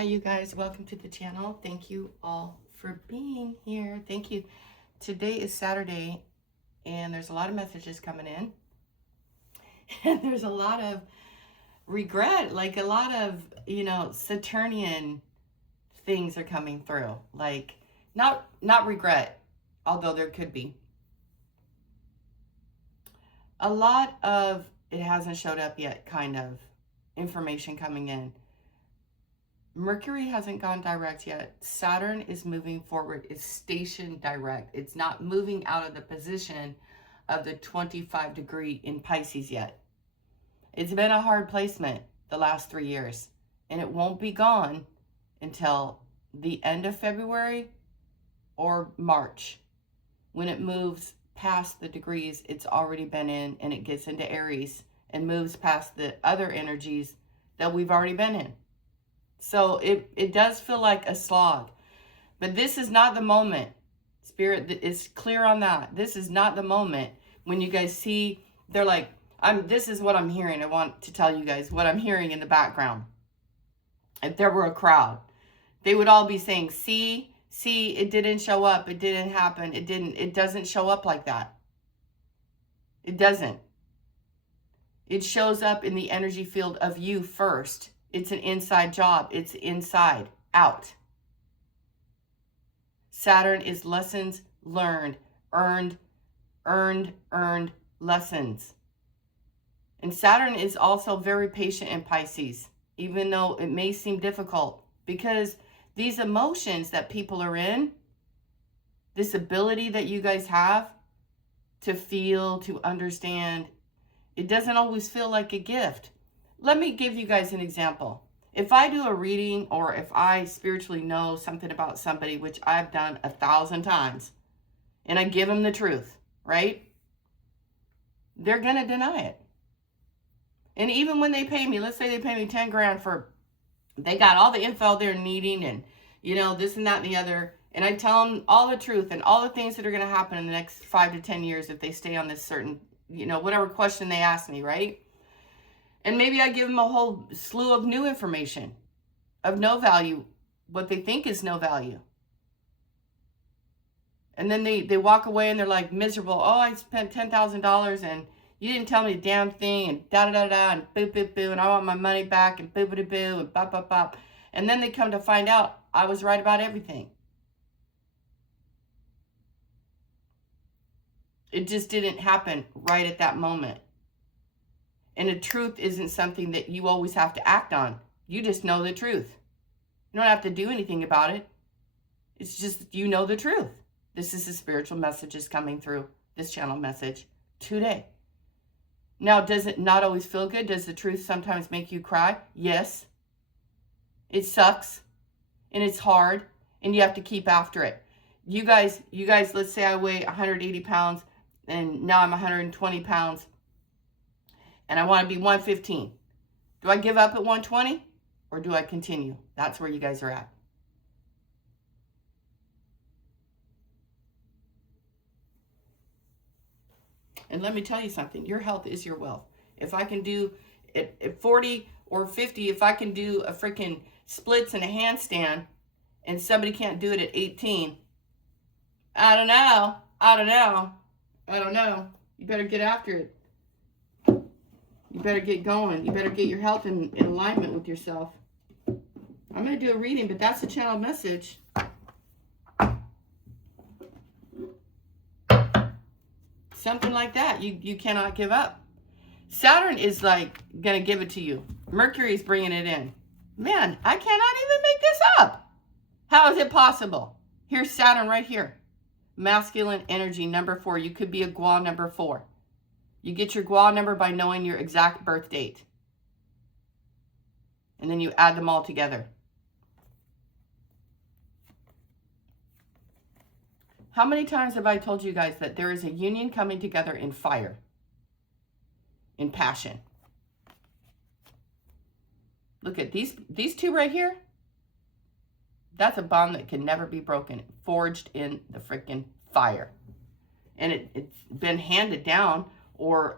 Hi, you guys. Welcome to the channel. Thank you all for being here. Thank you. Today is Saturday, and there's a lot of messages coming in. And there's a lot of regret, like a lot of, Saturnian things are coming through. Like, not regret, although there could be. A lot of, it hasn't showed up yet, kind of, information coming in. Mercury hasn't gone direct yet. Saturn is moving forward. It's stationed direct. It's not moving out of the position of the 25 degree in Pisces yet. It's been a hard placement the last 3 years, and it won't be gone until the end of February or March. When it moves past the degrees it's already been in, and it gets into Aries and moves past the other energies that we've already been in. So it does feel like a slog, but this is not the moment. Spirit is clear on that. This is not the moment when you guys see, they're like, this is what I'm hearing. I want to tell you guys what I'm hearing in the background. If there were a crowd, they would all be saying, see, it didn't show up. It didn't happen. It doesn't show up like that. It doesn't. It shows up in the energy field of you first. It's an inside job. It's inside out. Saturn is lessons learned, earned lessons. And Saturn is also very patient in Pisces, even though it may seem difficult, because these emotions that people are in, this ability that you guys have to feel, to understand, it doesn't always feel like a gift. Let me give you guys an example. If I do a reading, or if I spiritually know something about somebody, which I've done 1,000 times, and I give them the truth, right? They're going to deny it. And even when they pay me, let's say they pay me 10 grand for, they got all the info they're needing and, this and that and the other. And I tell them all the truth and all the things that are going to happen in the next 5 to 10 years if they stay on this certain, whatever question they ask me, right? And maybe I give them a whole slew of new information of no value, what they think is no value. And then they walk away and they're like miserable. Oh, I spent $10,000 and you didn't tell me a damn thing, and da-da-da-da, and boo-boo-boo, and I want my money back, and boo-boo-boo, and bop-bop-bop. And then they come to find out I was right about everything. It just didn't happen right at that moment. And the truth isn't something that you always have to act on. You just know the truth. You don't have to do anything about it. It's just you know the truth. This is the spiritual messages coming through this channel message today. Now, does it not always feel good? Does the truth sometimes make you cry? Yes. It sucks. And it's hard. And you have to keep after it. You guys, let's say I weigh 180 pounds and now I'm 120 pounds. And I want to be 115. Do I give up at 120 or do I continue? That's where you guys are at. And let me tell you something. Your health is your wealth. If I can do at 40 or 50, if I can do a freaking splits and a handstand and somebody can't do it at 18, I don't know. You better get after it. You better get going. You better get your health in alignment with yourself. I'm going to do a reading, but that's the channel message. Something like that. You cannot give up. Saturn is like going to give it to you. Mercury is bringing it in. Man, I cannot even make this up. How is it possible? Here's Saturn right here. Masculine energy, number 4. You could be a Gua number 4. You get your Gua number by knowing your exact birth date. And then you add them all together. How many times have I told you guys that there is a union coming together in fire, in passion? Look at these two right here. That's a bond that can never be broken, forged in the freaking fire. And it's been handed down or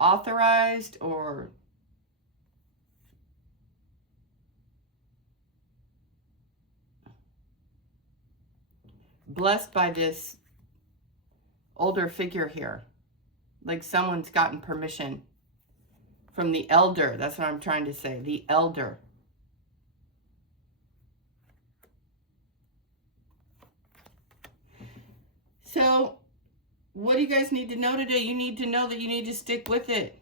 authorized or blessed by this older figure here. Like someone's gotten permission from the elder. That's what I'm trying to say. The elder. So, what do you guys need to know today? You need to know that you need to stick with it.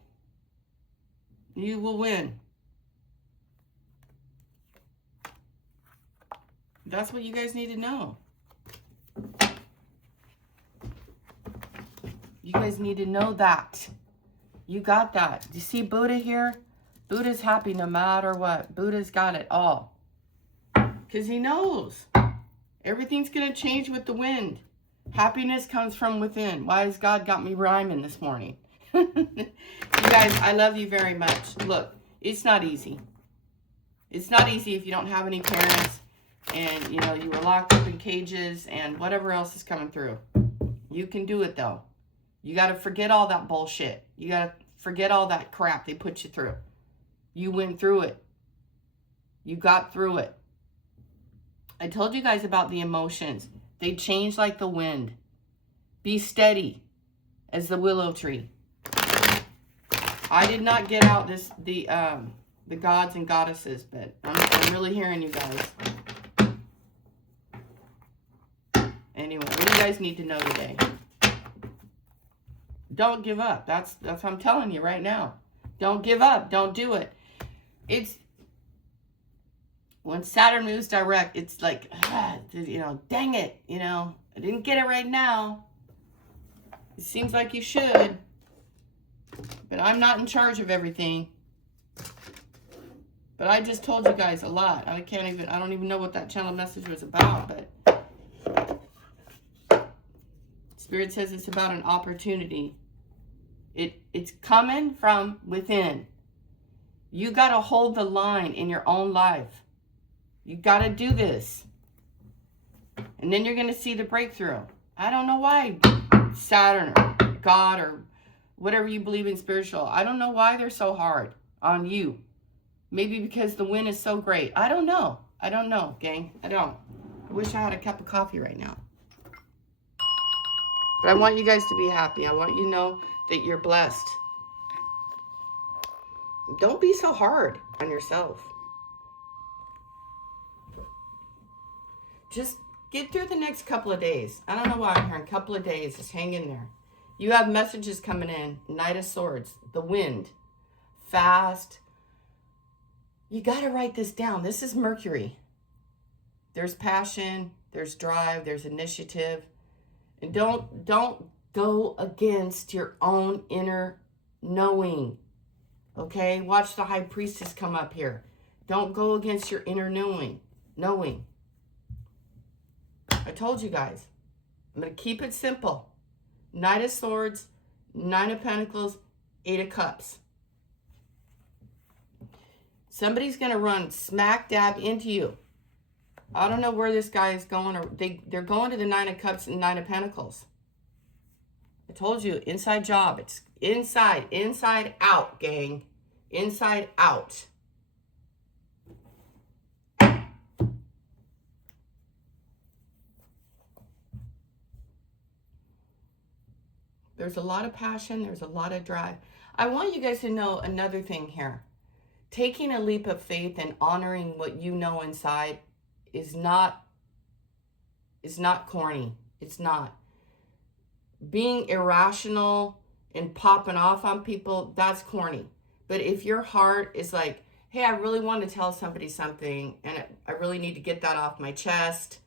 You will win. That's what you guys need to know. You guys need to know that. You got that. Do you see Buddha here? Buddha's happy no matter what. Buddha's got it all. Because he knows. Everything's going to change with the wind. Happiness comes from within. Why has God got me rhyming this morning? You guys, I love you very much. Look, it's not easy. It's not easy if you don't have any parents and, you know, you were locked up in cages and whatever else is coming through. You can do it, though. You got to forget all that bullshit. You got to forget all that crap they put you through. You went through it. You got through it. I told you guys about the emotions. They change like the wind. Be steady as the willow tree. I did not get out the gods and goddesses, but I'm really hearing you guys. Anyway, what do you guys need to know today? Don't give up. That's what I'm telling you right now. Don't give up. Don't do it. It's when Saturn moves direct, it's like, you know, dang it, you know, I didn't get it right now. It seems like you should, but I'm not in charge of everything. But I just told you guys a lot. I don't even know what that channel message was about, but Spirit says it's about an opportunity. It's coming from within. You got to hold the line in your own life. You got to do this. And then you're going to see the breakthrough. I don't know why Saturn or God or whatever you believe in spiritual, I don't know why they're so hard on you. Maybe because the wind is so great. I don't know. I don't know, gang. I don't. I wish I had a cup of coffee right now. But I want you guys to be happy. I want you to know that you're blessed. Don't be so hard on yourself. Just get through the next couple of days. I don't know why I'm hearing a couple of days. Just hang in there. You have messages coming in. Knight of Swords. The wind. Fast. You got to write this down. This is Mercury. There's passion. There's drive. There's initiative. And don't go against your own inner knowing. Okay? Watch the High Priestess come up here. Don't go against your inner knowing. I told you guys. I'm going to keep it simple. Knight of Swords, Nine of Pentacles, Eight of Cups. Somebody's going to run smack dab into you. I don't know where this guy is going. Or they're going to the Nine of Cups and Nine of Pentacles. I told you, inside job. It's inside out, gang. Inside out. There's a lot of passion. There's a lot of drive. I want you guys to know another thing here. Taking a leap of faith and honoring what you know inside is not corny. It's not. Being irrational and popping off on people, that's corny. But if your heart is like, hey, I really want to tell somebody something and I really need to get that off my chest,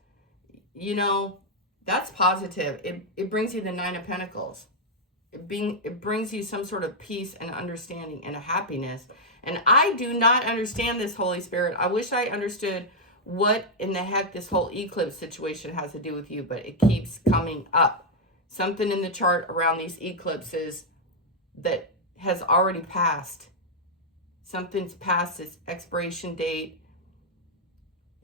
you know, that's positive. It brings you the Nine of Pentacles. It brings you some sort of peace and understanding and a happiness. And I do not understand this, Holy Spirit. I wish I understood what in the heck this whole eclipse situation has to do with you, but it keeps coming up. Something in the chart around these eclipses that has already passed. Something's past its expiration date.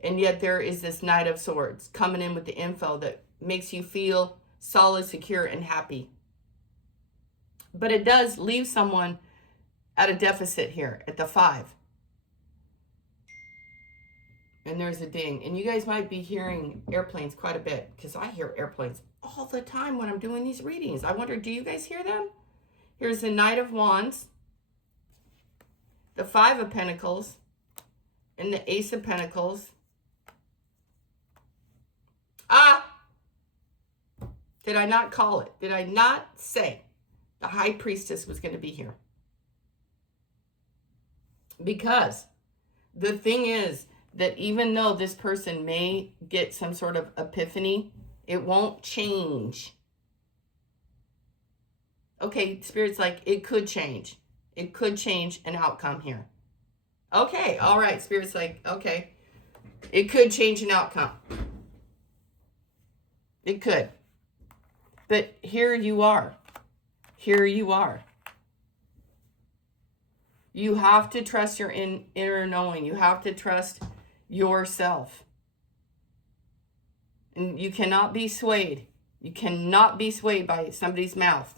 And yet there is this Knight of Swords coming in with the info that makes you feel solid, secure, and happy. But it does leave someone at a deficit here at the 5. And there's a ding. And you guys might be hearing airplanes quite a bit, because I hear airplanes all the time when I'm doing these readings. I wonder, do you guys hear them? Here's the Knight of Wands, the Five of Pentacles, and the Ace of Pentacles. Ah! Did I not call it? Did I not say the High Priestess was going to be here? Because the thing is that even though this person may get some sort of epiphany, it won't change. Okay, Spirit's like, it could change. It could change an outcome here. Okay, all right, Spirit's like, okay, it could change an outcome. It could. But here you are. Here you are. You have to trust your inner knowing. You have to trust yourself. And you cannot be swayed. You cannot be swayed by somebody's mouth.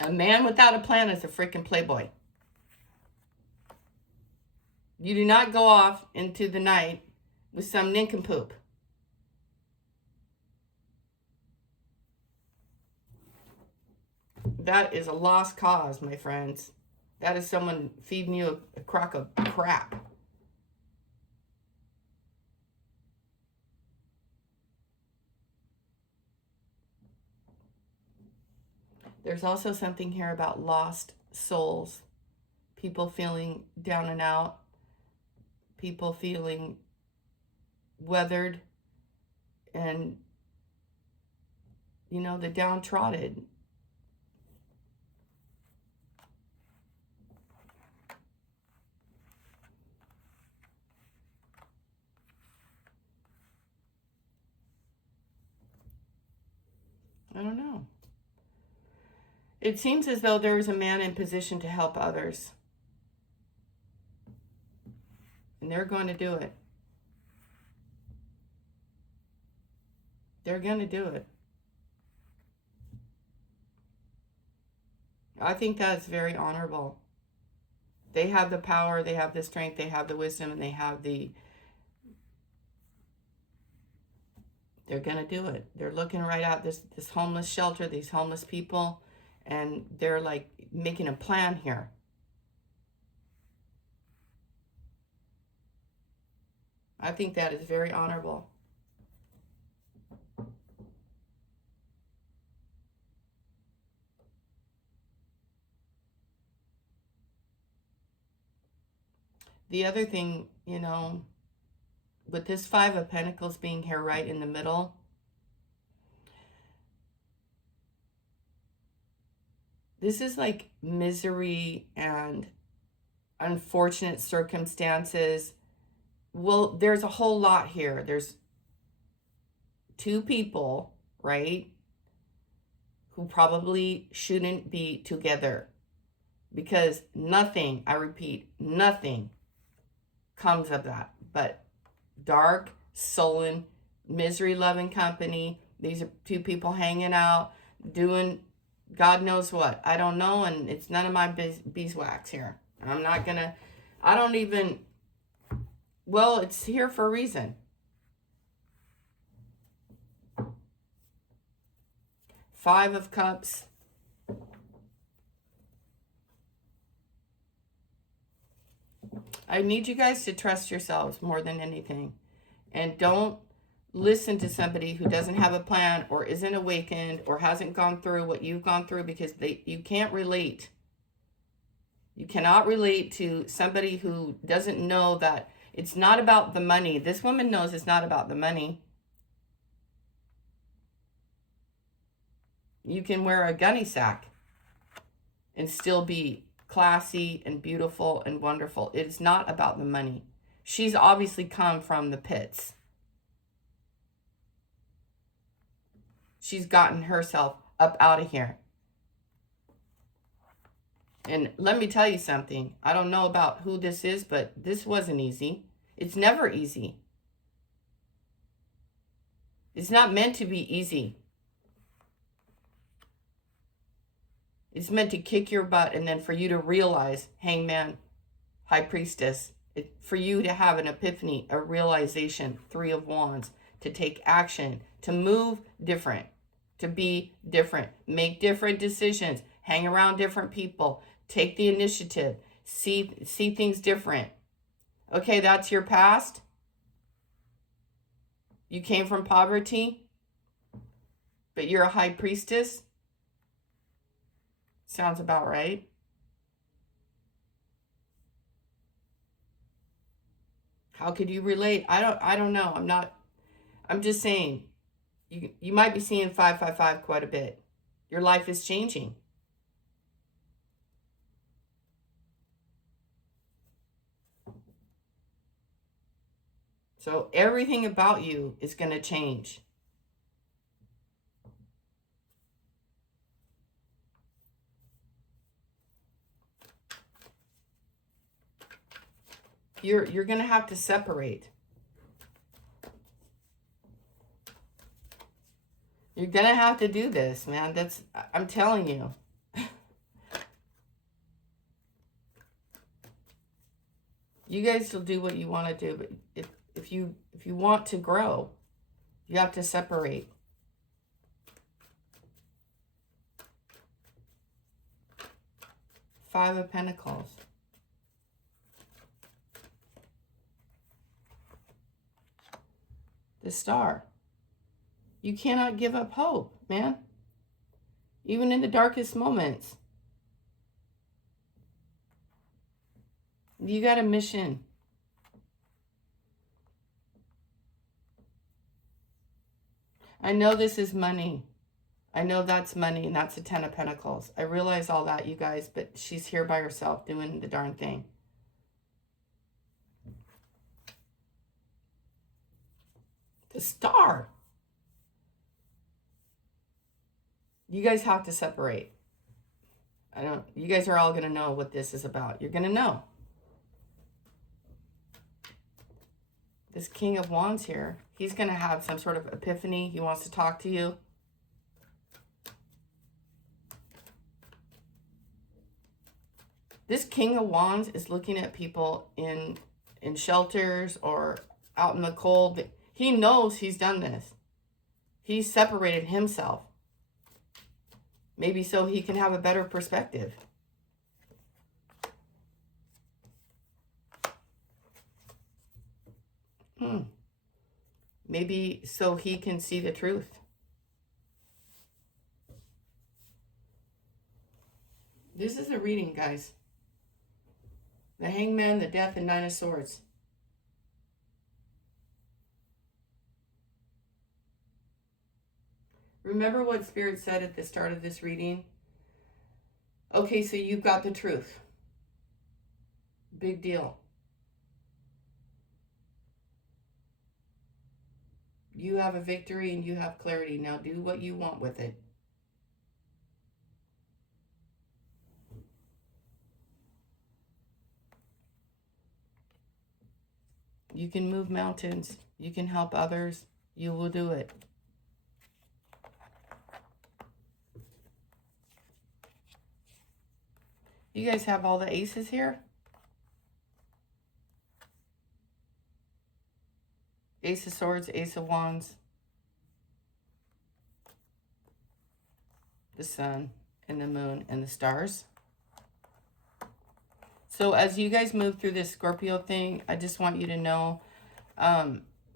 A man without a plan is a freaking playboy. You do not go off into the night with some nincompoop. That is a lost cause, my friends. That is someone feeding you a crock of crap. There's also something here about lost souls. People feeling down and out. People feeling weathered. And, you know, the downtrodden. I don't know. It seems as though there is a man in position to help others. And they're going to do it. They're going to do it. I think that's very honorable. They have the power, they have the strength, they have the wisdom, and they have the... They're going to do it. They're looking right at this homeless shelter, these homeless people, and they're like making a plan here. I think that is very honorable. The other thing, you know, with this Five of Pentacles being here right in the middle, this is like misery and unfortunate circumstances. Well, there's a whole lot here. There's two people, right, who probably shouldn't be together, because nothing, I repeat, nothing comes of that but dark, sullen, misery-loving company. These are two people hanging out, doing God knows what. I don't know, and it's none of my beeswax here. I'm not gonna, I don't even, well, it's here for a reason. Five of Cups. I need you guys to trust yourselves more than anything. And don't listen to somebody who doesn't have a plan or isn't awakened or hasn't gone through what you've gone through, because you can't relate. You cannot relate to somebody who doesn't know that it's not about the money. This woman knows it's not about the money. You can wear a gunny sack and still be classy and beautiful and wonderful. It's not about the money. She's obviously come from the pits. She's gotten herself up out of here. And let me tell you something. I don't know about who this is, but this wasn't easy. It's never easy. It's not meant to be easy. It's meant to kick your butt and then for you to realize, Hangman, High Priestess, for you to have an epiphany, a realization, Three of Wands, to take action, to move different, to be different, make different decisions, hang around different people, take the initiative, see things different. Okay, that's your past. You came from poverty, but you're a high priestess. Sounds about right. How could you relate? I don't know. I'm just saying you might be seeing 555 quite a bit. Your life is changing. So everything about you is going to change. You're going to have to separate. You're going to have to do this, man. I'm telling you. You guys will do what you want to do, but if you want to grow, you have to separate. Five of Pentacles. The Star. You cannot give up hope, man. Even in the darkest moments. You got a mission. I know this is money. I know that's money, and that's a 10 of Pentacles. I realize all that, you guys, but she's here by herself doing the darn thing. The Star. You guys have to separate. You guys are all going to know what this is about. You're going to know. This King of Wands here, he's going to have some sort of epiphany. He wants to talk to you. This King of Wands is looking at people in shelters or out in the cold. He knows he's done this. He's separated himself. Maybe so he can have a better perspective. Maybe so he can see the truth. This is a reading, guys. The Hangman, the Death, and Nine of Swords. Remember what Spirit said at the start of this reading? Okay, so you've got the truth. Big deal. You have a victory and you have clarity. Now do what you want with it. You can move mountains. You can help others. You will do it. You guys have all the aces here? Ace of Swords, Ace of Wands, the Sun, and the Moon, and the stars. So as you guys move through this Scorpio thing, I just want you to know,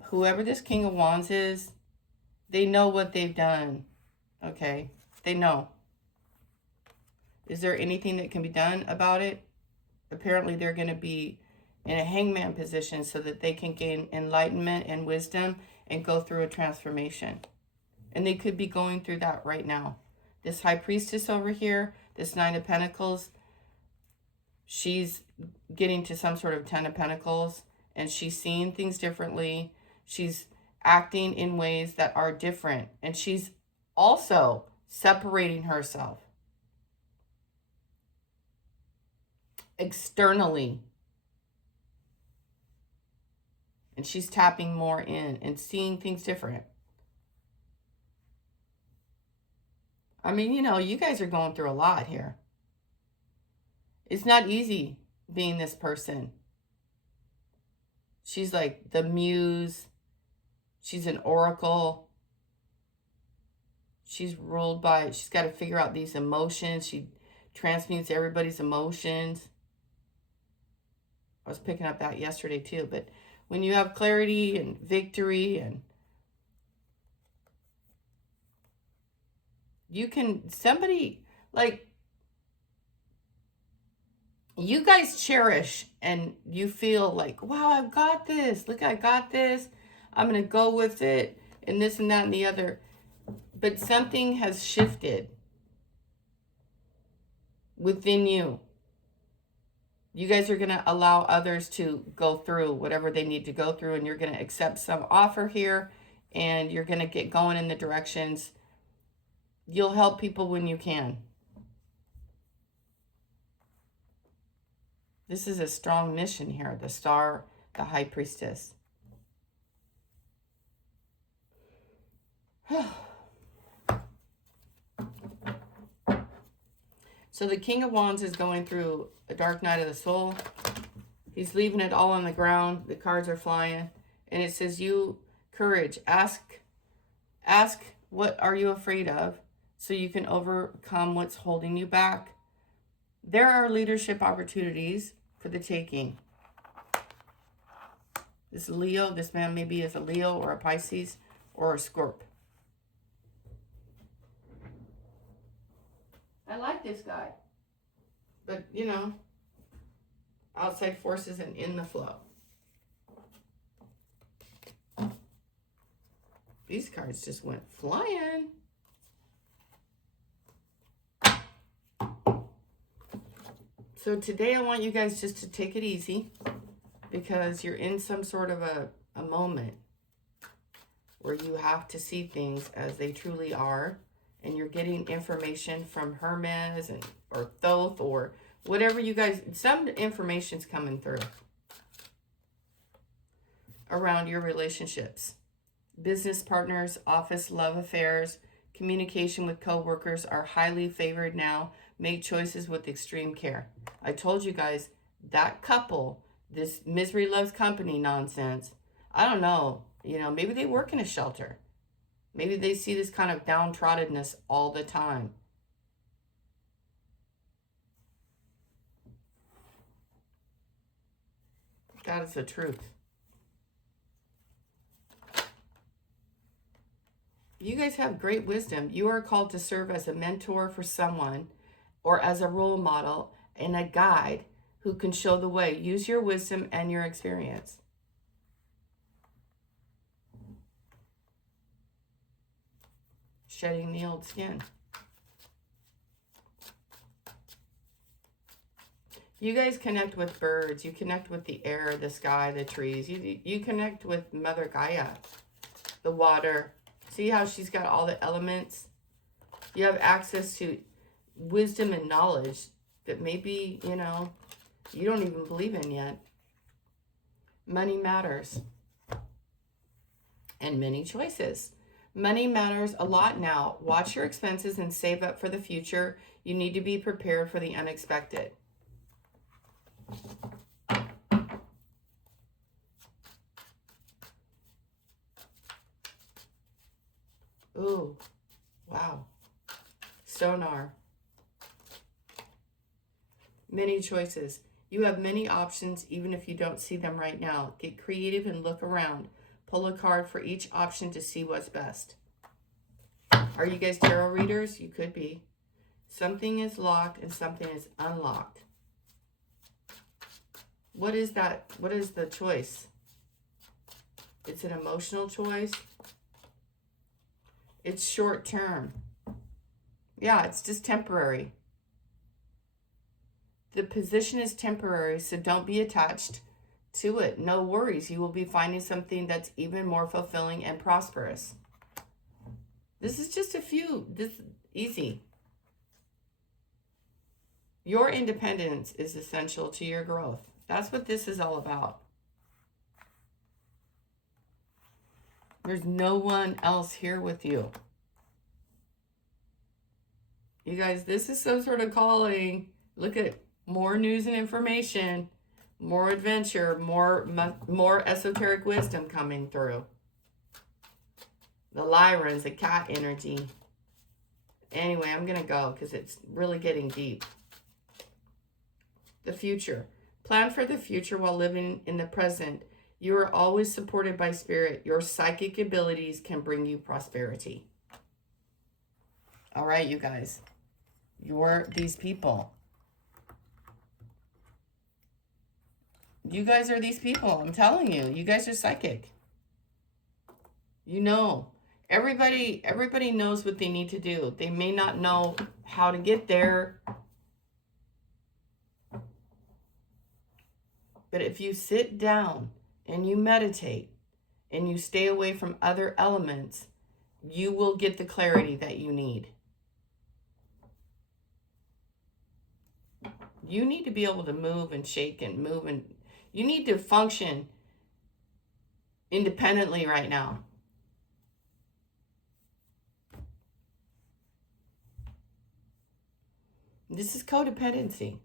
whoever this King of Wands is, they know what they've done, okay? They know. Is there anything that can be done about it? Apparently they're going to be in a hangman position so that they can gain enlightenment and wisdom and go through a transformation. And they could be going through that right now. This High Priestess over here, this Nine of Pentacles, she's getting to some sort of 10 of Pentacles, and she's seeing things differently. She's acting in ways that are different, and she's also separating herself externally. And she's tapping more in and seeing things different. I mean, you know, you guys are going through a lot here. It's not easy being this person. She's like the muse. She's an oracle. She's got to figure out these emotions. She transmutes everybody's emotions. I was picking up that yesterday too. But when you have clarity and victory, and you can, somebody, like, you guys cherish and you feel like, wow, I've got this. Look, I got this. I'm going to go with it, and this and that and the other. But something has shifted within you. You guys are going to allow others to go through whatever they need to go through, and you're going to accept some offer here, and you're going to get going in the directions. You'll help people when you can. This is a strong mission here, the Star, the High Priestess. So the King of Wands is going through a dark night of the soul. He's leaving it all on the ground. The cards are flying. And it says, you, courage, ask what are you afraid of so you can overcome what's holding you back. There are leadership opportunities for the taking. This Leo, this man maybe is a Leo or a Pisces or a Scorp. I like this guy. But, you know, outside forces and in the flow. These cards just went flying. So today I want you guys just to take it easy, because you're in some sort of a moment where you have to see things as they truly are, and you're getting information from Hermes or Thoth or whatever you guys, some information's coming through around your relationships. Business partners, office love affairs, communication with coworkers are highly favored now. Make choices with extreme care. I told you guys, that couple, this misery loves company nonsense, I don't know, you know, maybe they work in a shelter. Maybe they see this kind of downtroddenness all the time. That is the truth. You guys have great wisdom. You are called to serve as a mentor for someone, or as a role model and a guide who can show the way. Use your wisdom and your experience. Shedding the old skin. You guys connect with birds. You connect with the air, the sky, the trees. You connect with Mother Gaia, the water. See how she's got all the elements? You have access to wisdom and knowledge that maybe, you know, you don't even believe in yet. Money matters. And many choices. Money matters a lot now. Watch your expenses and save up for the future. You need to be prepared for the unexpected. Ooh, wow. Sonar. Many choices. You have many options even if you don't see them right now. Get creative and look around. Pull a card for each option to see what's best. Are you guys tarot readers? You could be. Something is locked and something is unlocked. What is that? What is the choice? It's an emotional choice. It's short term. Yeah, it's just temporary. The position is temporary, so don't be attached to it. No worries. You will be finding something that's even more fulfilling and prosperous. This is just a few. This easy. Your independence is essential to your growth. That's what this is all about. There's no one else here with you. You guys, this is some sort of calling. Look at more news and information, more adventure, more esoteric wisdom coming through. The Lyrans, the cat energy. Anyway, I'm going to go because it's really getting deep. The future. Plan for the future while living in the present. You are always supported by spirit. Your psychic abilities can bring you prosperity. All right, you guys. You're these people. You guys are these people. I'm telling you. You guys are psychic. You know. Everybody knows what they need to do. They may not know how to get there. But if you sit down and you meditate and you stay away from other elements, you will get the clarity that you need. You need to be able to move and shake and move, and you need to function independently right now. This is codependency.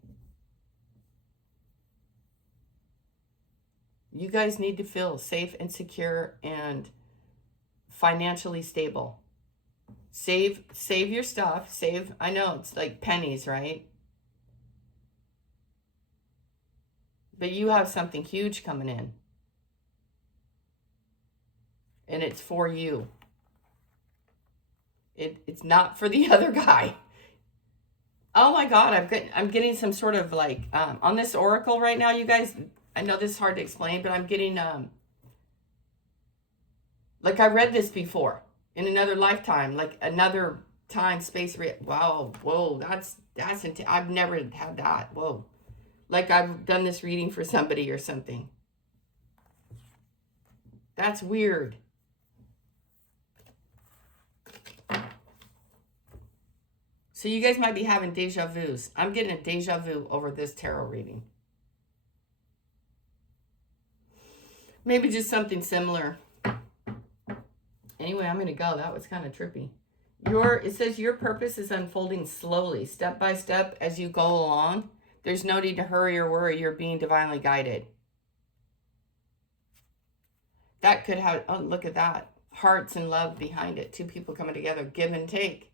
You guys need to feel safe and secure and financially stable. Save your stuff. Save, I know it's like pennies, right? But you have something huge coming in. And it's for you. It's not for the other guy. Oh my God, I'm getting some sort of like, on this oracle right now, you guys, I know this is hard to explain, but I'm getting, like I read this before in another lifetime, like another time, space, wow, whoa, I've never had that, whoa. Like I've done this reading for somebody or something. That's weird. So you guys might be having deja vus. I'm getting a deja vu over this tarot reading. Maybe just something similar. Anyway, I'm going to go. That was kind of trippy. It says your purpose is unfolding slowly, step by step as you go along. There's no need to hurry or worry. You're being divinely guided. That could have, oh, look at that. Hearts and love behind it. Two people coming together, give and take.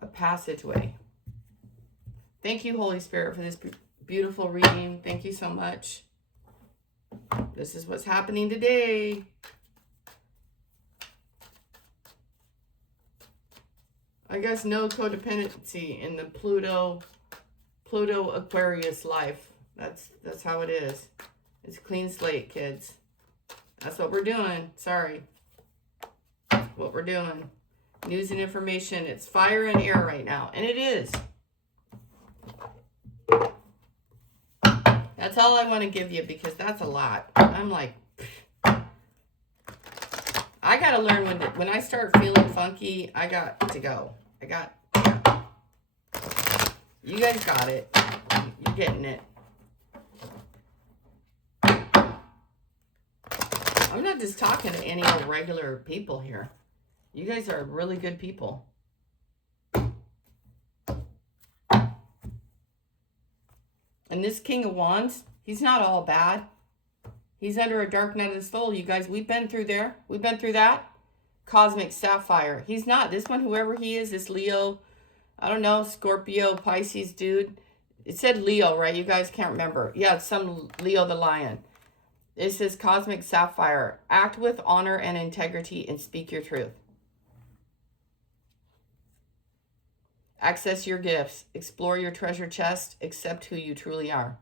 A passageway. Thank you, Holy Spirit, for this beautiful reading. Thank you so much. This is what's happening today. I guess no codependency in the Pluto Aquarius life. That's how it is. It's a clean slate, kids. That's what we're doing. Sorry. That's what we're doing. News and information. It's fire and air right now. And it is. That's all I want to give you because that's a lot. I'm like, I got to learn when I start feeling funky, I got to go. You guys got it. You're getting it. I'm not just talking to any old regular people here. You guys are really good people. And this King of Wands, he's not all bad. He's under a dark night of the soul. You guys, we've been through there. We've been through that. Cosmic Sapphire. He's not. This one, whoever he is, this Leo, I don't know, Scorpio, Pisces dude. It said Leo, right? You guys can't remember. Yeah, it's some Leo the Lion. It says Cosmic Sapphire. Act with honor and integrity and speak your truth. Access your gifts. Explore your treasure chest. Accept who you truly are.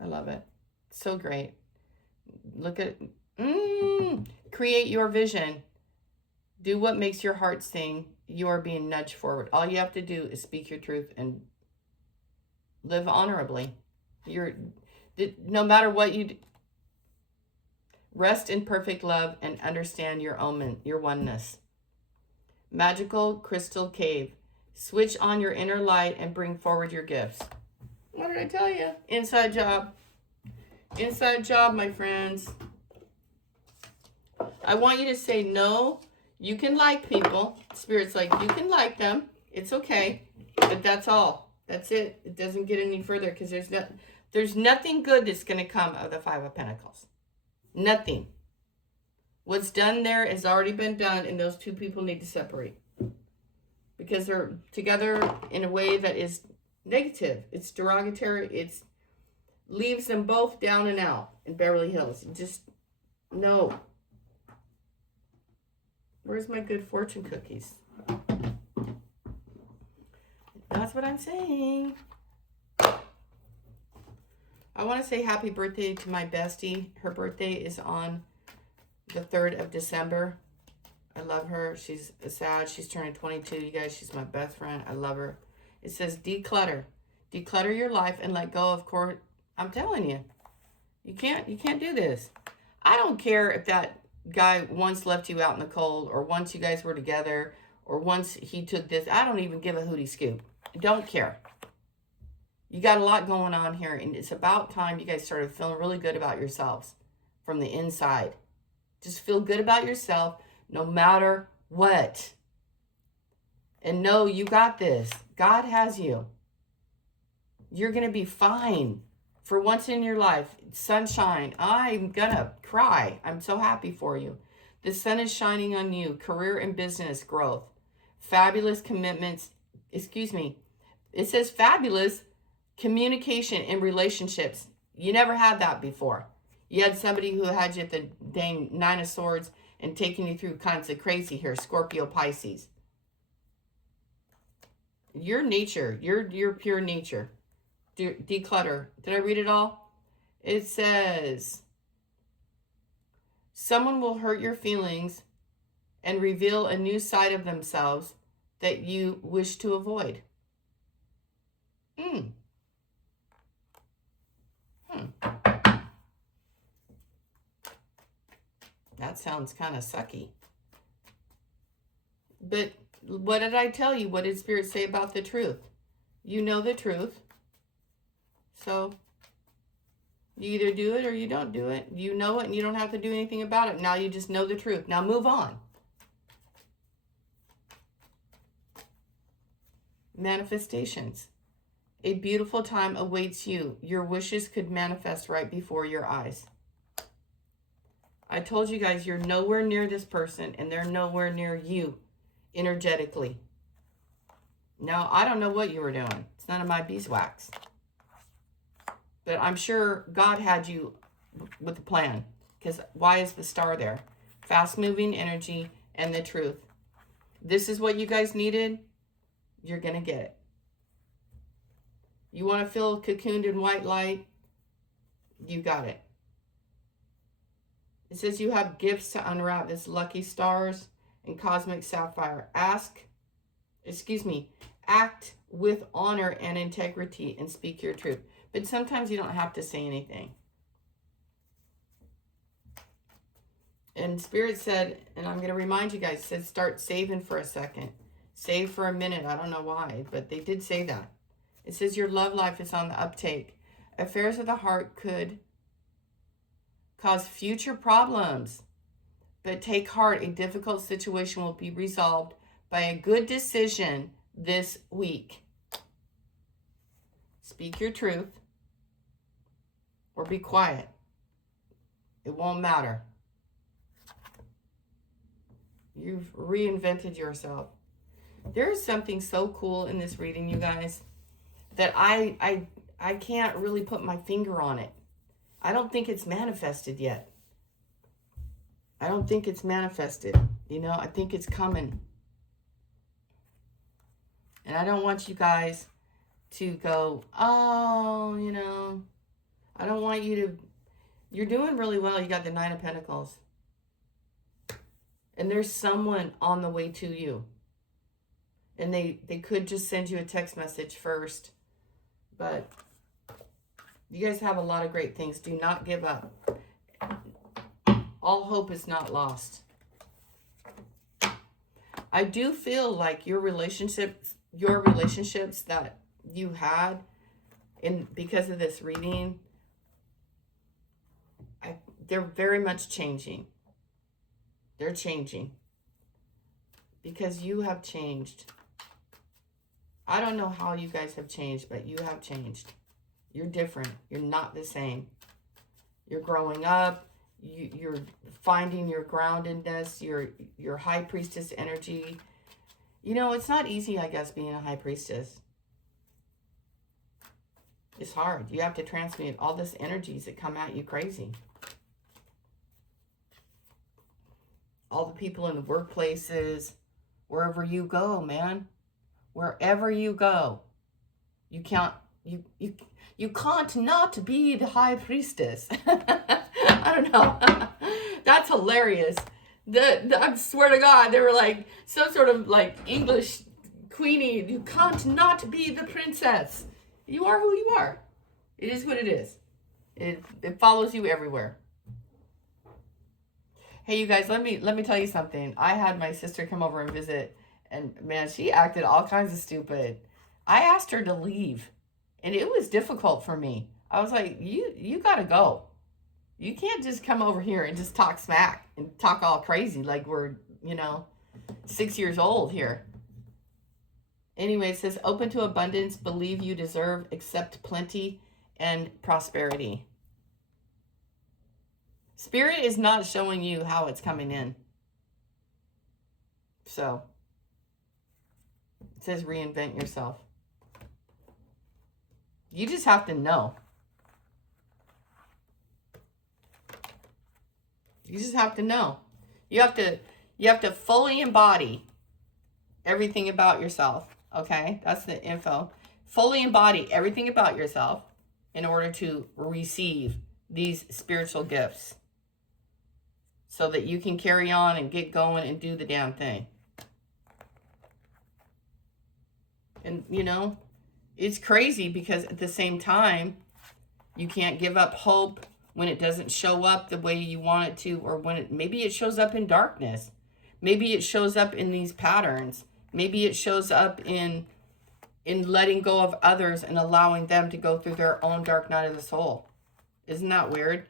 I love it. So great. Look at... Create your vision. Do what makes your heart sing. You are being nudged forward. All you have to do is speak your truth and live honorably. No matter what you do. Rest in perfect love and understand your oneness. Magical crystal cave. Switch on your inner light and bring forward your gifts. What did I tell you? Inside job. Inside job, my friends. I want you to say no. You can like people. Spirit's like, you can like them. It's okay. But that's all. That's it. It doesn't get any further because there's nothing good that's going to come of the Five of Pentacles. Nothing. What's done there has already been done, and those two people need to separate. Because they're together in a way that is negative. It's derogatory. It leaves them both down and out in Beverly Hills. Just, no. Where's my good fortune cookies? That's what I'm saying. I want to say happy birthday to my bestie. Her birthday is on the 3rd of December. I love her. She's a Sag. She's turning 22, you guys. She's my best friend. I love her. It says declutter. Declutter your life and let go of court. I'm telling you. You can't do this. I don't care if that guy once left you out in the cold, or once you guys were together, or once he took this. I don't even give a hootie scoop. I don't care. You got a lot going on here, and it's about time you guys started feeling really good about yourselves from the inside. Just feel good about yourself no matter what. And know you got this. God has you. You're going to be fine. For once in your life, sunshine. I'm going to cry. I'm so happy for you. The sun is shining on you. Career and business growth. Fabulous commitments. Excuse me. It says fabulous communication in relationships. You never had that before. You had somebody who had you at the dang 9 of Swords and taking you through kinds of crazy here. Scorpio, Pisces. Your nature. Your pure nature. Declutter. Did I read it all? It says, someone will hurt your feelings and reveal a new side of themselves that you wish to avoid. That sounds kind of sucky. But what did I tell you? What did Spirit say about the truth? You know the truth. So you either do it or you don't do it. You know it and you don't have to do anything about it. Now you just know the truth. Now move on. Manifestations. A beautiful time awaits you. Your wishes could manifest right before your eyes. I told you guys, you're nowhere near this person and they're nowhere near you energetically. Now, I don't know what you were doing. It's none of my beeswax. But I'm sure God had you with a plan. Because why is the star there? Fast-moving energy and the truth. This is what you guys needed. You're going to get it. You want to feel cocooned in white light? You got it. It says you have gifts to unwrap. This lucky stars and cosmic sapphire. Act with honor and integrity and speak your truth. But sometimes you don't have to say anything. And Spirit said, and I'm going to remind you guys, said start saving for a second. Save for a minute. I don't know why, but they did say that. It says your love life is on the uptake. Affairs of the heart could cause future problems. But take heart, a difficult situation will be resolved by a good decision this week. Speak your truth or be quiet. It won't matter. You've reinvented yourself. There is something so cool in this reading, you guys, that I can't really put my finger on it. I don't think it's manifested yet. I don't think it's manifested. You know, I think it's coming. And I don't want you guys to go, oh, you know, I don't want you to, you're doing really well. You got the 9 of Pentacles. And there's someone on the way to you. And they could just send you a text message first. But you guys have a lot of great things. Do not give up. All hope is not lost. I do feel like your relationships that you had because of this reading, they're very much changing. They're changing. Because you have changed. I don't know how you guys have changed, but you have changed. You're different. You're not the same. You're growing up. You're finding your groundedness, your high priestess energy. You know, it's not easy, I guess, being a high priestess. It's hard. You have to transmute all this energies that come at you crazy. All the people in the workplaces, wherever you go, man. Wherever you go, you can't not be the high priestess. I don't know. That's hilarious. I swear to God, they were like some sort of like English queenie. You can't not be the princess. You are who you are. It is what it is. It follows you everywhere. Hey, you guys, let me tell you something. I had my sister come over and visit, and man, she acted all kinds of stupid. I asked her to leave, and it was difficult for me. I was like, you gotta go. You can't just come over here and just talk smack and talk all crazy like we're, 6 years old here. Anyway, it says, open to abundance, believe you deserve, accept plenty and prosperity. Spirit is not showing you how it's coming in. So, it says reinvent yourself. You just have to know. You just have to know. You have to fully embody everything about yourself. Okay? That's the info. Fully embody everything about yourself in order to receive these spiritual gifts, so that you can carry on and get going and do the damn thing. And, it's crazy because at the same time, you can't give up hope when it doesn't show up the way you want it to, or when maybe it shows up in darkness. Maybe it shows up in these patterns. Maybe it shows up in letting go of others and allowing them to go through their own dark night of the soul. Isn't that weird?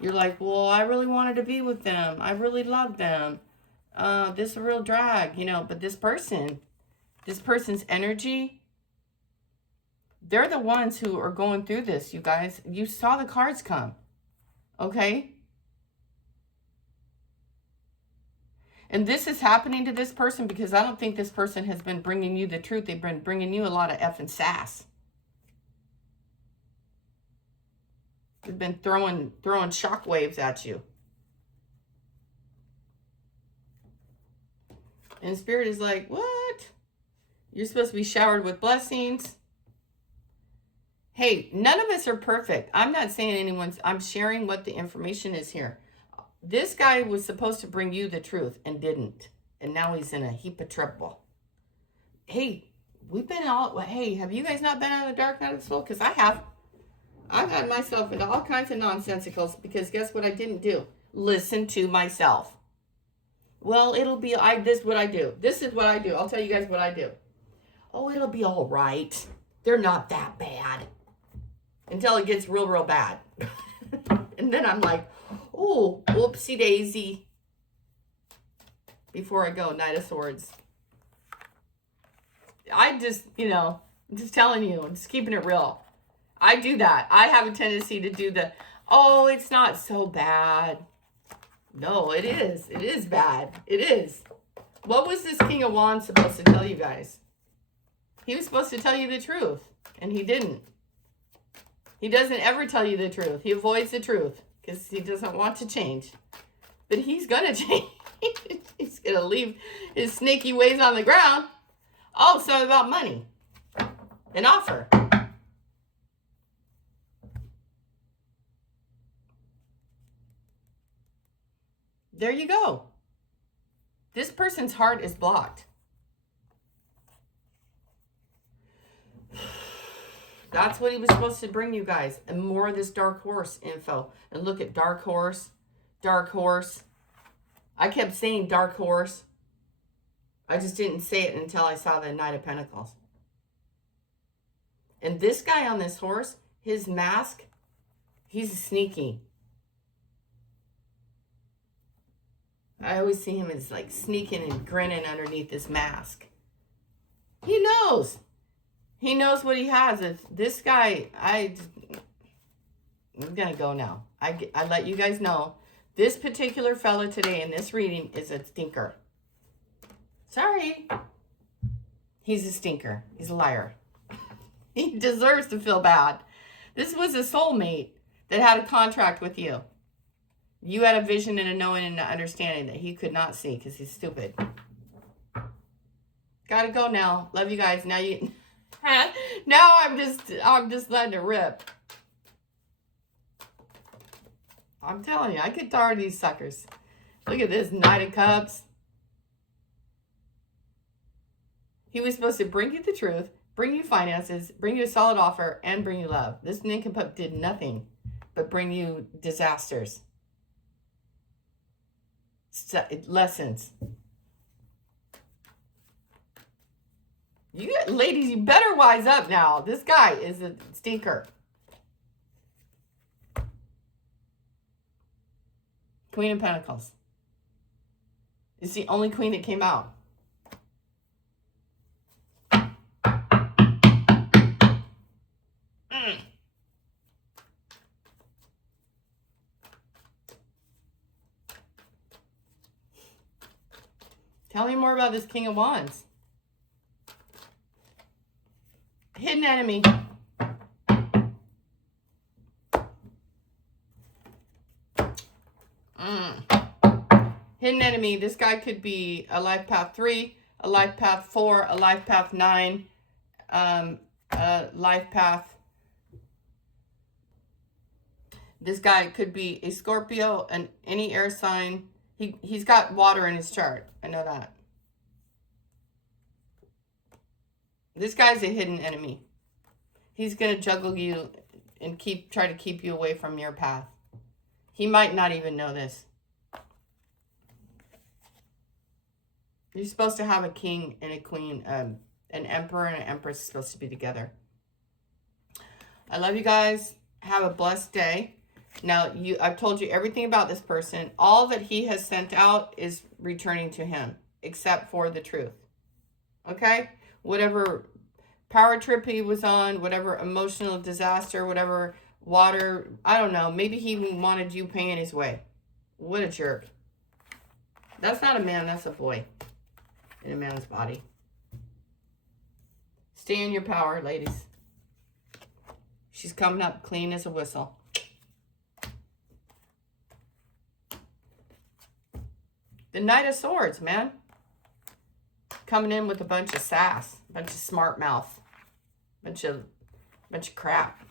You're like, well, I really wanted to be with them. I really love them. This is a real drag, but this person's energy, they're the ones who are going through this, you guys. You saw the cards come, okay? And this is happening to this person because I don't think this person has been bringing you the truth. They've been bringing you a lot of effing sass. They've been throwing shockwaves at you. And Spirit is like, what? You're supposed to be showered with blessings. Hey, none of us are perfect. I'm not saying I'm sharing what the information is here. This guy was supposed to bring you the truth and didn't. And now he's in a heap of trouble. Hey, have you guys not been on the dark night of the soul? Because I have. I've had myself into all kinds of nonsensicals because guess what I didn't do? Listen to myself. Well, this is what I do. This is what I do. I'll tell you guys what I do. Oh, it'll be all right. They're not that bad. Until it gets real, real bad. And then I'm like, oh, whoopsie daisy. Before I go, Knight of Swords. I just, I'm just telling you, I'm just keeping it real. I do that. I have a tendency to do it's not so bad. No, it is. It is bad. It is. What was this King of Wands supposed to tell you guys? He was supposed to tell you the truth, and he didn't. He doesn't ever tell you the truth. He avoids the truth because he doesn't want to change. But he's going to change. He's going to leave his snaky ways on the ground. Oh, so about money. An offer. There you go. This person's heart is blocked. That's what he was supposed to bring you guys. And more of this dark horse info. And look at dark horse. Dark horse. I kept saying dark horse. I just didn't say it until I saw the Knight of Pentacles. And this guy on this horse, his mask, he's sneaky. I always see him as like sneaking and grinning underneath this mask. He knows. He knows what he has. If this guy, I'm going to go now. I let you guys know. This particular fella today in this reading is a stinker. Sorry. He's a stinker. He's a liar. He deserves to feel bad. This was a soulmate that had a contract with you. You had a vision and a knowing and an understanding that he could not see because he's stupid. Gotta go now. Love you guys. Now you... now I'm just letting it rip. I'm telling you, I get tired of these suckers. Look at this, Knight of Cups. He was supposed to bring you the truth, bring you finances, bring you a solid offer, and bring you love. This nincompoop did nothing but bring you disasters. Lessons. Ladies, you better wise up now. This guy is a stinker. Queen of Pentacles. It's the only queen that came out. Tell me more about this King of Wands. Hidden enemy. Hidden enemy. This guy could be a life path 3, a life path 4, a life path 9, a life path. This guy could be a Scorpio, any air sign. He's got water in his chart. I know that. This guy's a hidden enemy. He's going to juggle you and try to keep you away from your path. He might not even know this. You're supposed to have a king and a queen, an emperor and an empress supposed to be together. I love you guys. Have a blessed day. Now, I've told you everything about this person. All that he has sent out is returning to him, except for the truth. Okay? Whatever power trip he was on, whatever emotional disaster, whatever water, I don't know. Maybe he even wanted you paying his way. What a jerk. That's not a man, that's a boy in a man's body. Stay in your power, ladies. She's coming up clean as a whistle. The Knight of Swords, man. Coming in with a bunch of sass, a bunch of smart mouth, bunch of crap.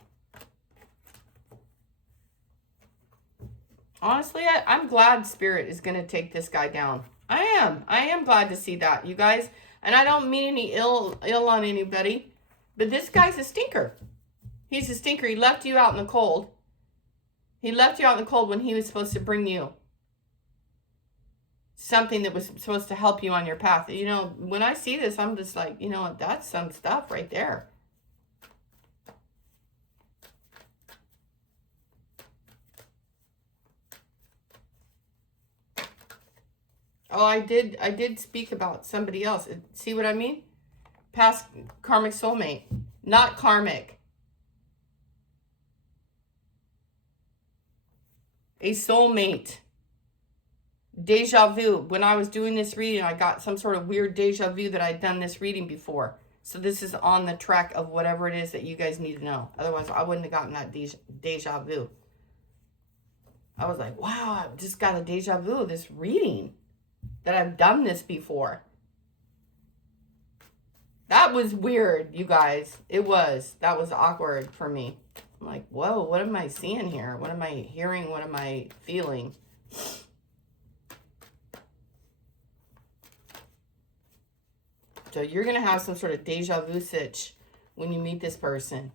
Honestly, I'm glad Spirit is going to take this guy down. I am glad to see that, you guys. And I don't mean any ill on anybody, but this guy's a stinker. He's a stinker. He left you out in the cold. He left you out in the cold when he was supposed to bring you something that was supposed to help you on your path. You know, when I see this, I'm just like, you know, that's some stuff right there. Oh, I did speak about somebody else. See what I mean? Past karmic soulmate, not karmic. A soulmate. Deja vu. When I was doing this reading, I got some sort of weird deja vu that I'd done this reading before. So this is on the track of whatever it is that you guys need to know. Otherwise, I wouldn't have gotten that deja vu. I was like, wow, I just got a deja vu of this reading. That I've done this before. That was weird, you guys. It was. That was awkward for me. I'm like, whoa, what am I seeing here? What am I hearing? What am I feeling? So you're going to have some sort of deja vu sitch when you meet this person.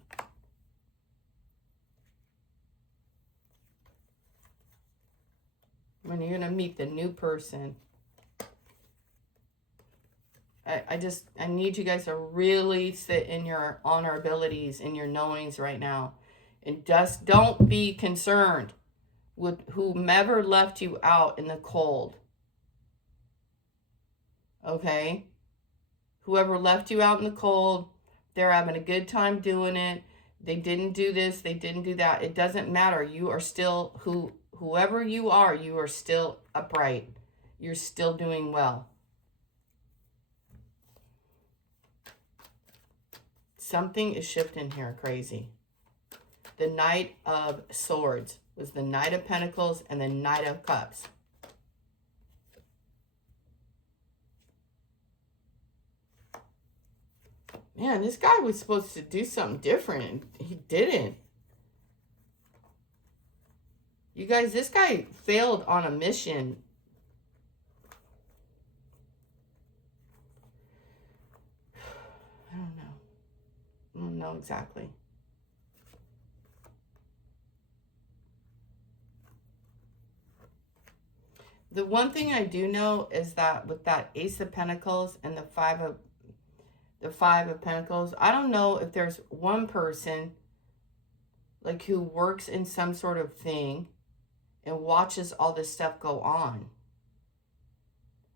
When you're going to meet the new person. I need you guys to really sit in your honor abilities, in your knowings right now. And just don't be concerned with whomever left you out in the cold. okay? Whoever left you out in the cold, they're having a good time doing it. They didn't do this, they didn't do that. It doesn't matter. You are still whoever you are still upright. You're still doing well. Something is shifting here, crazy. The Knight of Swords was the Knight of Pentacles and the Knight of Cups. Man, this guy was supposed to do something different. He didn't. You guys, this guy failed on a mission. I don't know. I don't know exactly. The one thing I do know is that with that Ace of Pentacles and the Five of Pentacles, I don't know if there's one person like who works in some sort of thing and watches all this stuff go on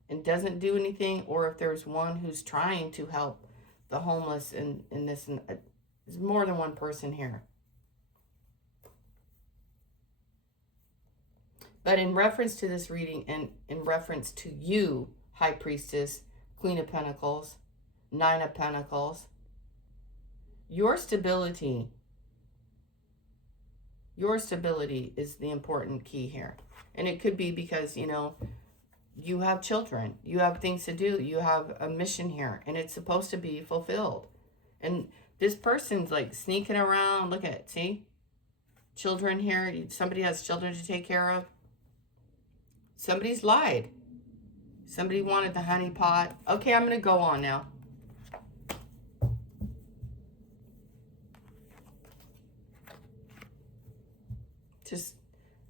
and doesn't do anything, or if there's one who's trying to help the homeless in this. And there's more than one person here. But in reference to this reading and in reference to you, High Priestess, Queen of Pentacles, Nine of Pentacles, your stability is the important key here. And it could be because, you know, you have children, you have things to do, you have a mission here, and it's supposed to be fulfilled. And this person's like sneaking around. Look at it, see? Children here, somebody has children to take care of. Somebody's lied. Somebody wanted the honey pot. Okay, I'm going to go on now. Just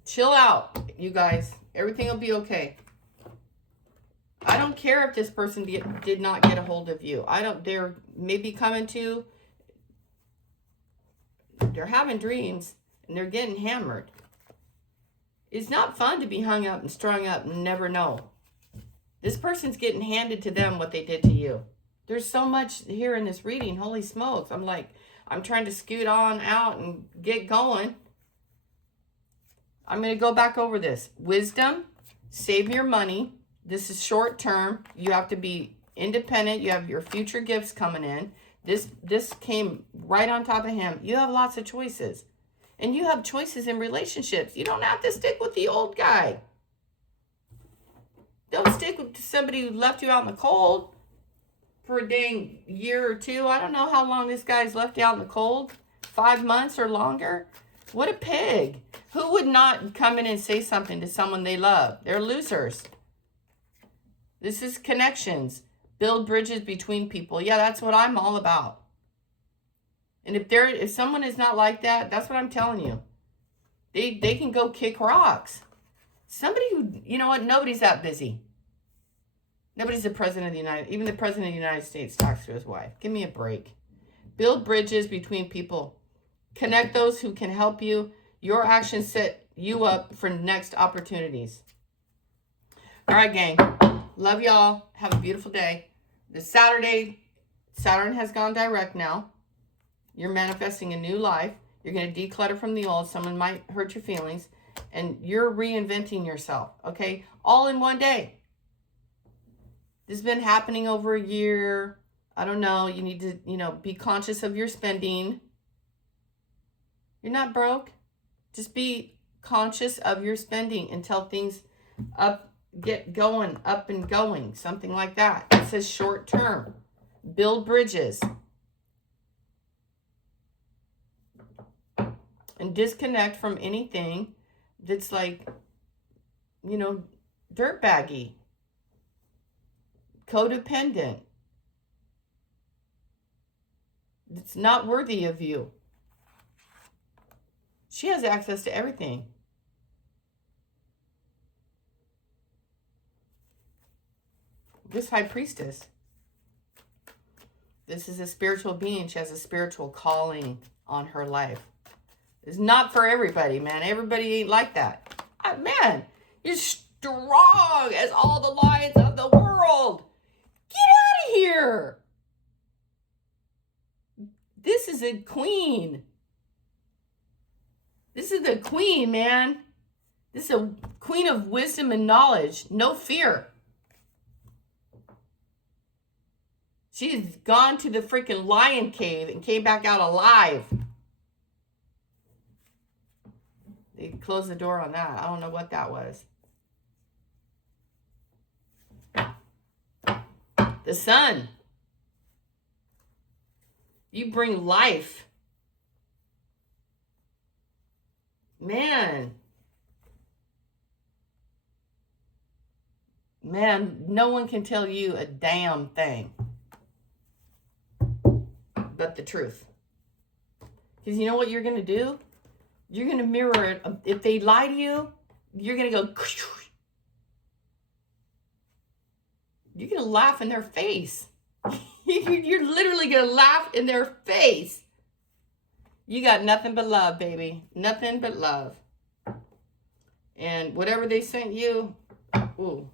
chill out, you guys. Everything will be okay. I don't care if this person did not get a hold of you. They're maybe coming to, they're having dreams and they're getting hammered. It's not fun to be hung up and strung up and never know. This person's getting handed to them what they did to you. There's so much here in this reading. Holy smokes. I'm trying to scoot on out and get going. I'm going to go back over this. Wisdom, save your money. This is short term. You have to be independent. You have your future gifts coming in. This came right on top of him. You have lots of choices. And you have choices in relationships. You don't have to stick with the old guy. Don't stick with somebody who left you out in the cold for a dang year or two. I don't know how long this guy's left you out in the cold. 5 months or longer. What a pig. Who would not come in and say something to someone they love? They're losers. This is connections. Build bridges between people. Yeah, that's what I'm all about. And if someone is not like that, that's what I'm telling you. They can go kick rocks. Somebody who, you know what, nobody's that busy. Nobody's the president of the even the president of the United States talks to his wife. Give me a break. Build bridges between people. Connect those who can help you. Your actions set you up for next opportunities. All right, gang. Love y'all. Have a beautiful day. This Saturday, Saturn has gone direct now. You're manifesting a new life. You're going to declutter from the old. Someone might hurt your feelings. And you're reinventing yourself, okay? All in one day. This has been happening over a year. I don't know. You need to, be conscious of your spending. You're not broke. Just be conscious of your spending until things get going, up and going. Something like that. It says short term. Build bridges. And disconnect from anything that's like, dirtbaggy, codependent. It's not worthy of you. She has access to everything. This High Priestess. This is a spiritual being. She has a spiritual calling on her life. It's not for everybody, man. Everybody ain't like that. Man, you're strong as all the lions of the world. fear. This is a queen. This is the queen, man. This is a queen of wisdom and knowledge. No fear. She's gone to the freaking lion cave and came back out alive. They closed the door on that. I don't know what that was. The sun. You bring life. Man, no one can tell you a damn thing but the truth. Because you know what you're going to do? You're going to mirror it. If they lie to you, you're going to go, you're going to laugh in their face. You're literally going to laugh in their face. You got nothing but love, baby. Nothing but love. And whatever they sent you, ooh,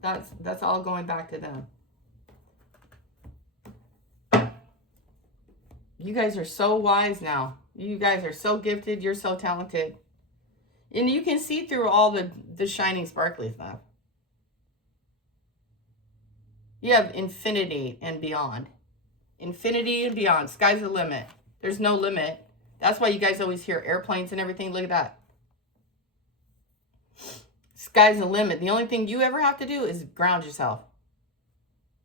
that's all going back to them. You guys are so wise now. You guys are so gifted. You're so talented. And you can see through all the shining, sparkly stuff. You have infinity and beyond. Infinity and beyond. Sky's the limit. There's no limit. That's why you guys always hear airplanes and everything. Look at that. Sky's the limit. The only thing you ever have to do is ground yourself.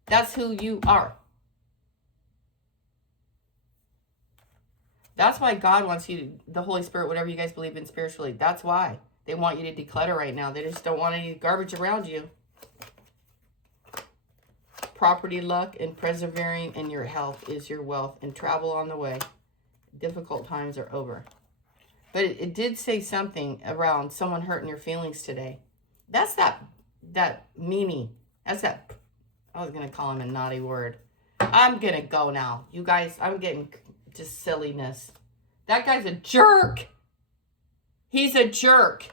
That's who you are. That's why God wants you to, the Holy Spirit, whatever you guys believe in spiritually, that's why. They want you to declutter right now. They just don't want any garbage around you. Property, luck, and persevering in your health is your wealth, and travel on the way. Difficult times are over. But it did say something around someone hurting your feelings today. That's that Mimi. That's that, I was going to call him a naughty word. I'm going to go now. You guys, I'm getting just silliness. That guy's a jerk. He's a jerk.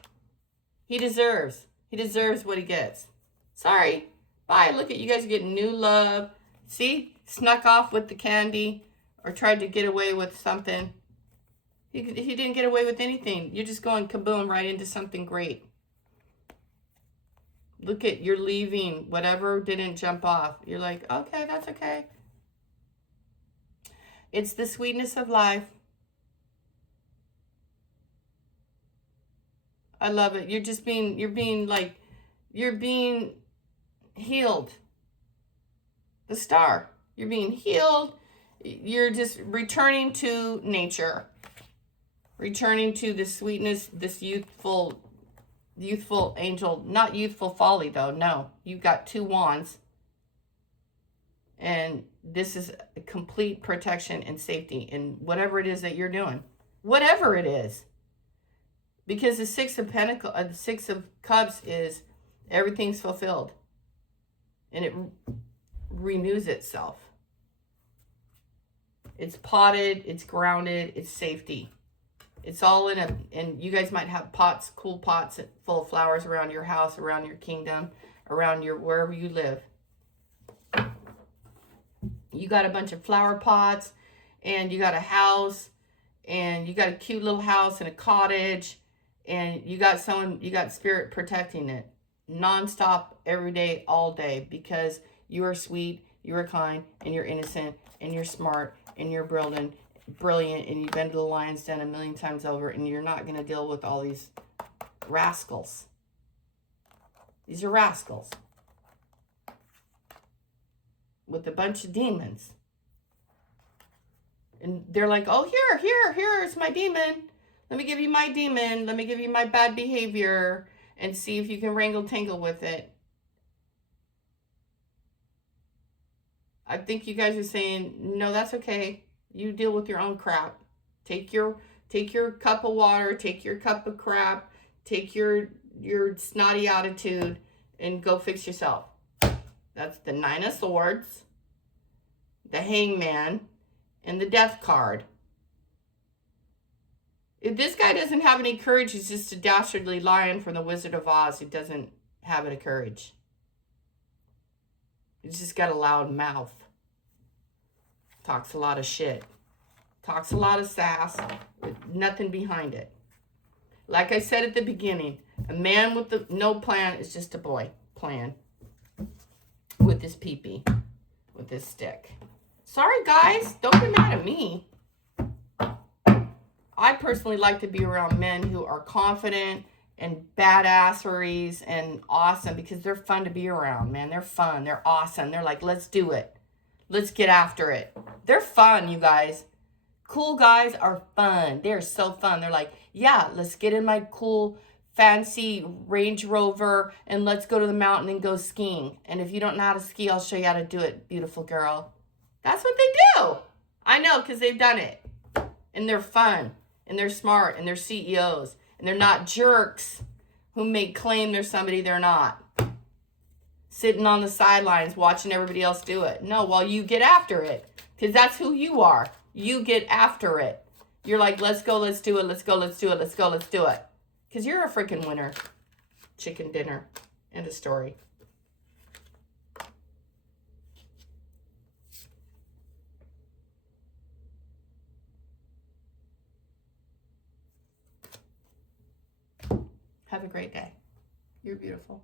He deserves what he gets. Sorry. Bye. Look at you guys getting new love. See? Snuck off with the candy or tried to get away with something. He didn't get away with anything. You're just going kaboom right into something great. Look at, you're leaving. Whatever didn't jump off. You're like, okay, that's okay. It's the sweetness of life. I love it. You're being healed. The star. You're being healed. You're just returning to nature. Returning to the sweetness, this youthful angel. Not youthful folly, though. No. You've got 2 wands. And this is a complete protection and safety in whatever it is that you're doing. Whatever it is. Because the 6 of Pentacles, the 6 of Cups is everything's fulfilled. And it renews itself. It's potted, it's grounded, it's safety. It's all and you guys might have pots, cool pots full of flowers around your house, around your kingdom, around your, wherever you live. You got a bunch of flower pots, and you got a house, and you got a cute little house and a cottage, and you got spirit protecting it nonstop, every day, all day, because you are sweet, you are kind, and you're innocent, and you're smart, and you're brilliant, and you've been to the lion's den a million times over, and you're not going to deal with all these rascals. These are rascals. With a bunch of demons. And they're like, oh, here's my demon. Let me give you my demon. Let me give you my bad behavior and see if you can wrangle tangle with it. I think you guys are saying, no, that's okay. You deal with your own crap. Take your cup of water, take your cup of crap, take your snotty attitude and go fix yourself. That's the 9 of Swords, the Hangman, and the Death card. If this guy doesn't have any courage, he's just a dastardly lion from the Wizard of Oz who doesn't have any courage. He's just got a loud mouth. Talks a lot of shit. Talks a lot of sass with nothing behind it. Like I said at the beginning, a man with no plan is just a boy playing with this peepee, with this stick. Sorry, guys. Don't be mad at me. I personally like to be around men who are confident and badasseries and awesome because they're fun to be around, man. They're fun. They're awesome. They're like, let's do it. Let's get after it. They're fun, you guys. Cool guys are fun. They're so fun. They're like, yeah, let's get in my cool, fancy Range Rover and let's go to the mountain and go skiing. And if you don't know how to ski, I'll show you how to do it, beautiful girl. That's what they do. I know, because they've done it. And they're fun. And they're smart. And they're CEOs. And they're not jerks who may claim they're somebody they're not. Sitting on the sidelines watching everybody else do it. No, well, you get after it. Because that's who you are. You get after it. You're like, let's go, let's do it, let's go, let's do it, let's go, let's do it. Because you're a freaking winner. Chicken dinner. End of story. Have a great day. You're beautiful.